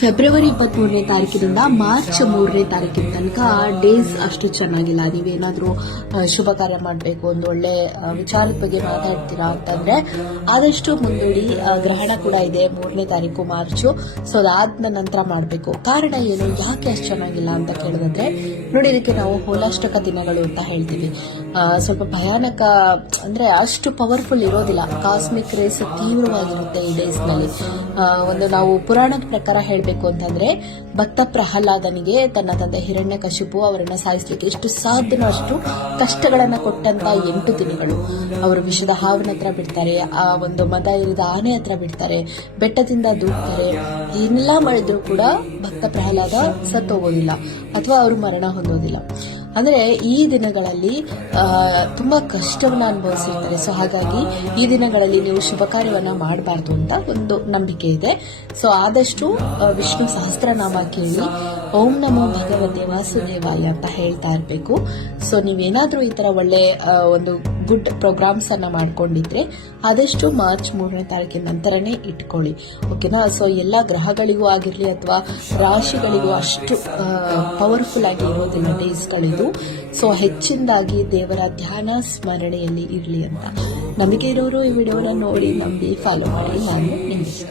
February 23ನೇ ತಾರೀಕಿನಿಂದ March 3ನೇ ತಾರೀಕಿನ ತನಕ ಡೇಸ್ ಅಷ್ಟು ಚೆನ್ನಾಗಿಲ್ಲ. ನೀವೇನಾದ್ರೂ ಶುಭ ಕಾರ್ಯ ಮಾಡಬೇಕು, ಒಂದು ಒಳ್ಳೆ ವಿಚಾರದ ಬಗ್ಗೆ ಮಾತಾಡ್ತೀರಾ ಅಂತಂದ್ರೆ ಆದಷ್ಟು ಮುಂದೂಡಿ. ಗ್ರಹಣ ಕೂಡ ಇದೆ 3ನೇ ತಾರೀಕು ಮಾರ್ಚು. ಸೊ ಅದಾದ ನಂತರ ಮಾಡಬೇಕು. ಕಾರಣ ಏನು, ಯಾಕೆ ಅಷ್ಟು ಚೆನ್ನಾಗಿಲ್ಲ ಅಂತ ಕೇಳಿದ್ರೆ ನೋಡಿ, ಇದಕ್ಕೆ ನಾವು ಹೋಲಾಷ್ಟಕ ದಿನಗಳು ಅಂತ ಹೇಳ್ತೀವಿ. ಸ್ವಲ್ಪ ಭಯಾನಕ ಅಂದ್ರೆ ಅಷ್ಟು ಪವರ್ಫುಲ್ ಇರೋದಿಲ್ಲ. ಕಾಸ್ಮಿಕ್ ರೇಸ್ ತೀವ್ರವಾಗಿರುತ್ತೆ ಈ ಡೇಸ್ ನಲ್ಲಿ. ಒಂದು ನಾವು ಪುರಾಣದ ಪ್ರಕಾರ ಹೇಳಬೇಕು ಅಂತಂದ್ರೆ, ಭಕ್ತ ಪ್ರಹ್ಲಾದನಿಗೆ ತನ್ನ ತಂದೆ ಹಿರಣ್ಯಕಶಿಪು ಅವರನ್ನ ಸಾಯಿಸ್ಲಿಕ್ಕೆ ಎಷ್ಟು ಸಾಧ್ಯನೋ ಅಷ್ಟು ಕಷ್ಟಗಳನ್ನ ಕೊಟ್ಟಂತ 8 ದಿನಗಳು. ಅವರು ವಿಷದ ಹಾವಿನ ಹತ್ರ ಬಿಡ್ತಾರೆ, ಆ ಒಂದು ಮದ ಇರಿದ ಆನೆ ಹತ್ರ ಬಿಡ್ತಾರೆ, ಬೆಟ್ಟದಿಂದ ದೂಡ್ತಾರೆ. ಎಲ್ಲ ಮಾಡಿದ್ರು ಕೂಡ ಭಕ್ತ ಪ್ರಹ್ಲಾದ ಸತ್ತೋಗೋದಿಲ್ಲ ಅಥವಾ ಅವರು ಮರಣ ಹೊಂದೋದಿಲ್ಲ. ಅಂದ್ರೆ ಈ ದಿನಗಳಲ್ಲಿ ತುಂಬಾ ಕಷ್ಟವನ್ನ ಅನುಭವಿಸಿರ್ತಾರೆ. ಸೊ ಹಾಗಾಗಿ ಈ ದಿನಗಳಲ್ಲಿ ನೀವು ಶುಭ ಕಾರ್ಯವನ್ನ ಮಾಡಬಾರ್ದು ಅಂತ ಒಂದು ನಂಬಿಕೆ ಇದೆ. ಸೊ ಆದಷ್ಟು ವಿಷ್ಣು ಸಹಸ್ರನಾಮ ಕೇಳಿ ಓಂ ನಮೋ ಭಗವತೆ ವಾಸುದೇವಾಯ ಅಂತ ಹೇಳ್ತಾ ಇರಬೇಕು. ಸೊ ನೀವೇನಾದ್ರೂ ಈ ತರ ಒಳ್ಳೆ ಒಂದು ಗುಡ್ ಪ್ರೋಗ್ರಾಮ್ಸ್ ಅನ್ನ ಮಾಡ್ಕೊಂಡಿದ್ರೆ ಆದಷ್ಟು ಮಾರ್ಚ್ 3ನೇ ತಾರೀಕಿನ ನಂತರನೇ ಇಟ್ಕೊಳ್ಳಿ, ಓಕೆನಾ. ಸೊ ಎಲ್ಲಾ ಗ್ರಹಗಳಿಗೂ ಆಗಿರ್ಲಿ ಅಥವಾ ರಾಶಿಗಳಿಗೂ ಅಷ್ಟು ಪವರ್ಫುಲ್ ಆಗಿ ಇರೋದಿಲ್ಲ ಡೇಸ್ಗಳಿದು. ಸೊ ಹೆಚ್ಚಿನದಾಗಿ ದೇವರ ಧ್ಯಾನ ಸ್ಮರಣೆಯಲ್ಲಿ ಇರಲಿ ಅಂತ ನಂಬಿಕೆ ಇರೋರು ಈ ವಿಡಿಯೋನ ನೋಡಿ ನಂಬಿ ಫಾಲೋ ಮಾಡಿ. ನಾನು ನಿಮಗೆ